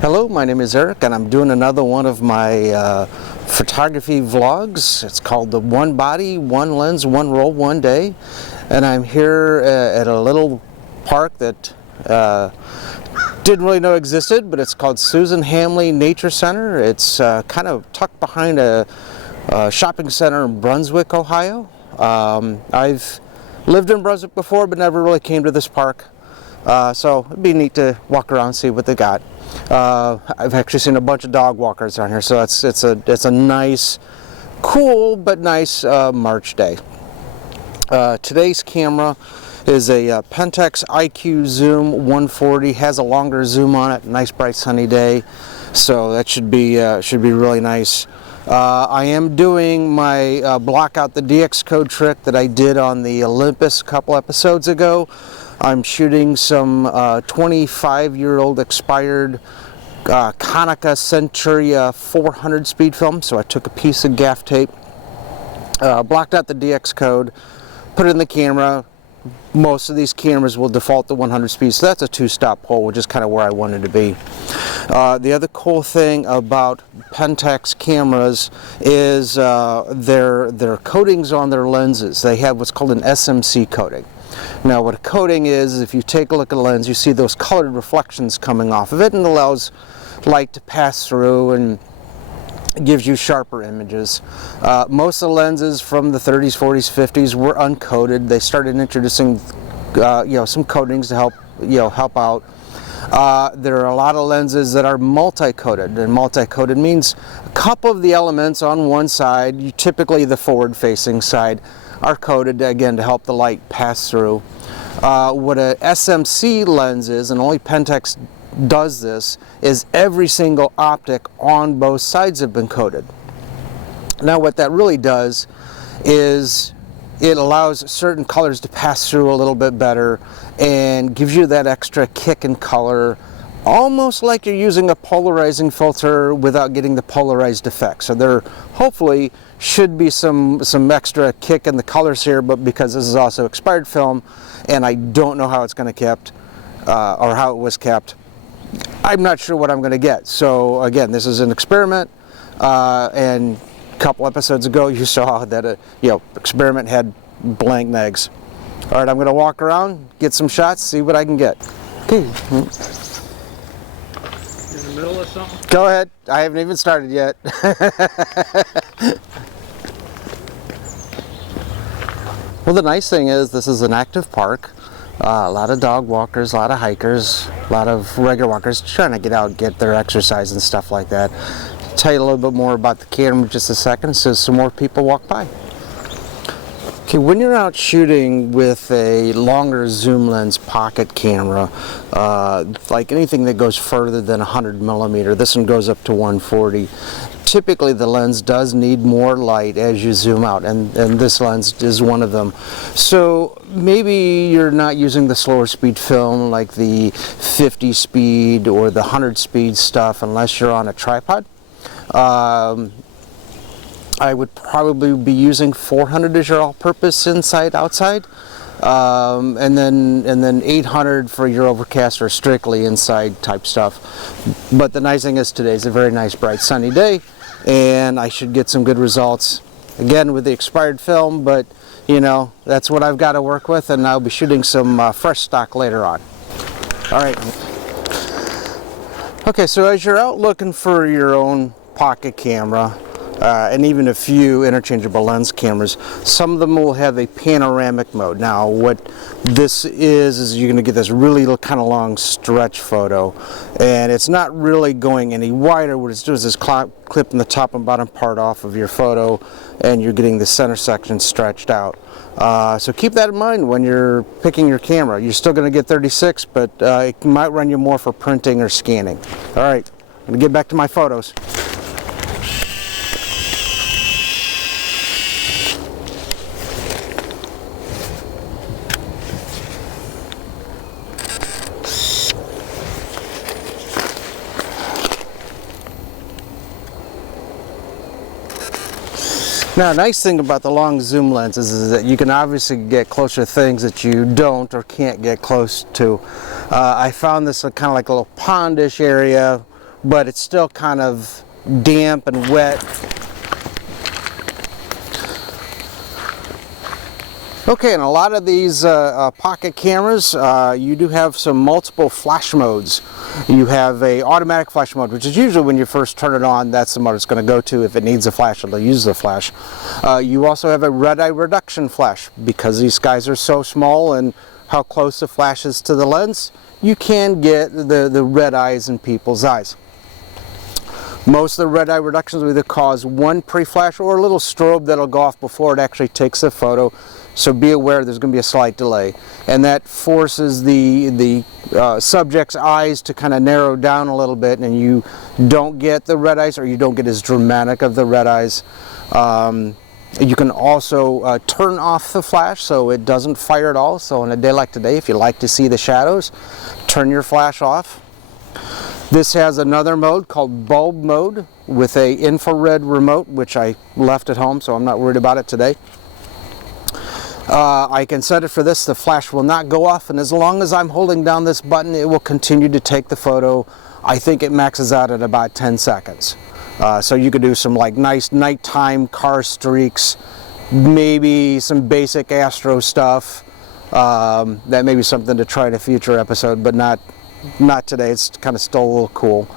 Hello, my name is Eric and I'm doing another one of my photography vlogs. It's called the One Body, One Lens, One Roll, One Day. And I'm here at a little park that didn't really know existed, but it's called Susan Hamley Nature Center. It's kind of tucked behind a shopping center in Brunswick, Ohio. I've lived in Brunswick before, but never really came to this park. So it'd be neat to walk around and see what they got. I've actually seen a bunch of dog walkers around here, so it's a nice, cool but nice March day. Today's camera is a Pentax IQ Zoom 140. Has a longer zoom on it. Nice bright sunny day, so that should be really nice. I am doing my block out the DX code trick that I did on the Olympus a couple episodes ago. I'm shooting some 25-year-old expired Konica Centuria 400 speed film. So I took a piece of gaff tape, blocked out the DX code, put it in the camera. Most of these cameras will default to 100 speed, so that's a two-stop pull, which is kind of where I wanted to be. The other cool thing about Pentax cameras is their coatings on their lenses. They have what's called an SMC coating. Now what a coating is, if you take a look at a lens, you see those colored reflections coming off of it, and allows light to pass through and gives you sharper images. Most of the lenses from the 30s, 40s, 50s were uncoated. They started introducing some coatings to help out. There are a lot of lenses that are multi-coated, and multi-coated means a couple of the elements on one side, typically the forward-facing side, are coated again to help the light pass through. What a SMC lens is, and only Pentax does this, is every single optic on both sides have been coated. Now what that really does is it allows certain colors to pass through a little bit better and gives you that extra kick in color, almost like you're using a polarizing filter without getting the polarized effect. So there hopefully should be some extra kick in the colors here, but because this is also expired film and I don't know how it's going to kept or how it was kept, I'm not sure what I'm going to get. So again, this is an experiment, and a couple episodes ago you saw that experiment had blank negs. All right, I'm going to walk around, get some shots, see what I can get. Okay. In the middle of something? Go ahead. I haven't even started yet. Well, the nice thing is this is an active park. A lot of dog walkers, a lot of hikers, a lot of regular walkers trying to get out and get their exercise and stuff like that. I'll tell you a little bit more about the camera in just a second so some more people walk by. Okay, when you're out shooting with a longer zoom lens pocket camera, like anything that goes further than 100 millimeter, this one goes up to 140. Typically the lens does need more light as you zoom out, and this lens is one of them. So maybe you're not using the slower speed film like the 50 speed or the 100 speed stuff unless you're on a tripod. I would probably be using 400 as your all-purpose inside outside, and then 800 for your overcast or strictly inside type stuff. But the nice thing is today's a very nice bright sunny day, and I should get some good results again with the expired film, but that's what I've got to work with, and I'll be shooting some fresh stock later on. All right. Okay, so as you're out looking for your own pocket camera, and even a few interchangeable lens cameras, some of them will have a panoramic mode. Now what this is you're going to get this really kind of long stretch photo, and it's not really going any wider. What it's doing is clipping the top and bottom part off of your photo, and you're getting the center section stretched out. So keep that in mind when you're picking your camera. You're still going to get 36, but it might run you more for printing or scanning. All right, I'm going to get back to my photos. Now, a nice thing about the long zoom lenses is that you can obviously get closer to things that you don't or can't get close to. I found this kind of like a little pondish area but it's still kind of damp and wet. Okay, and a lot of these pocket cameras, you do have some multiple flash modes. You have a automatic flash mode, which is usually when you first turn it on, that's the mode it's going to go to. If it needs a flash, it'll use the flash. You also have a red eye reduction flash. Because these guys are so small and how close the flash is to the lens, you can get the red eyes in people's eyes. Most of the red eye reductions will either cause one pre-flash or a little strobe that'll go off before it actually takes the photo. So be aware there's going to be a slight delay, and that forces the subject's eyes to kind of narrow down a little bit, and you don't get the red eyes, or you don't get as dramatic of the red eyes. You can also turn off the flash so it doesn't fire at all. So on a day like today, if you like to see the shadows, turn your flash off. This has another mode called bulb mode with a infrared remote, which I left at home, so I'm not worried about it today. I can set it for this. The flash will not go off, and as long as I'm holding down this button, it will continue to take the photo. I think it maxes out at about 10 seconds. So you could do some like nice nighttime car streaks, maybe some basic astro stuff. That may be something to try in a future episode, but not today. It's kind of still a little cool.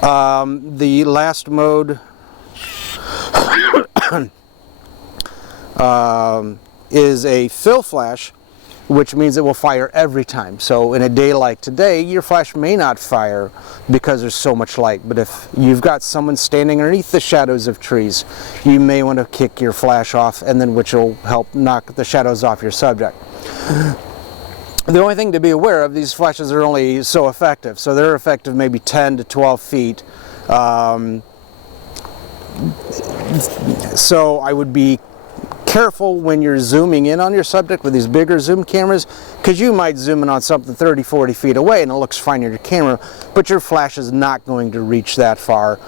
The last mode is a fill flash, which means it will fire every time. So in a day like today, your flash may not fire because there's so much light, but if you've got someone standing underneath the shadows of trees, you may want to kick your flash off, and then which will help knock the shadows off your subject. The only thing to be aware of, these flashes are only so effective, so they're effective maybe 10 to 12 feet. So I would be careful when you're zooming in on your subject with these bigger zoom cameras, because you might zoom in on something 30, 40 feet away and it looks fine on your camera, but your flash is not going to reach that far.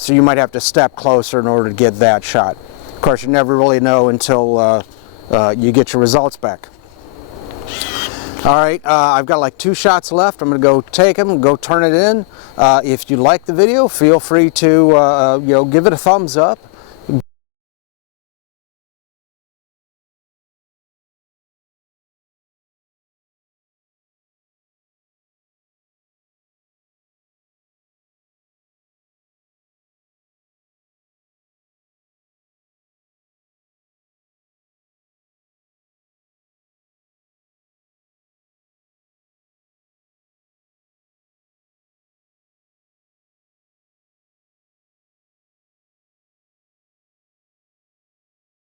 So you might have to step closer in order to get that shot. Of course, you never really know until you get your results back. Alright, I've got like 2 shots left. I'm going to go take them and go turn it in. If you like the video, feel free to give it a thumbs up.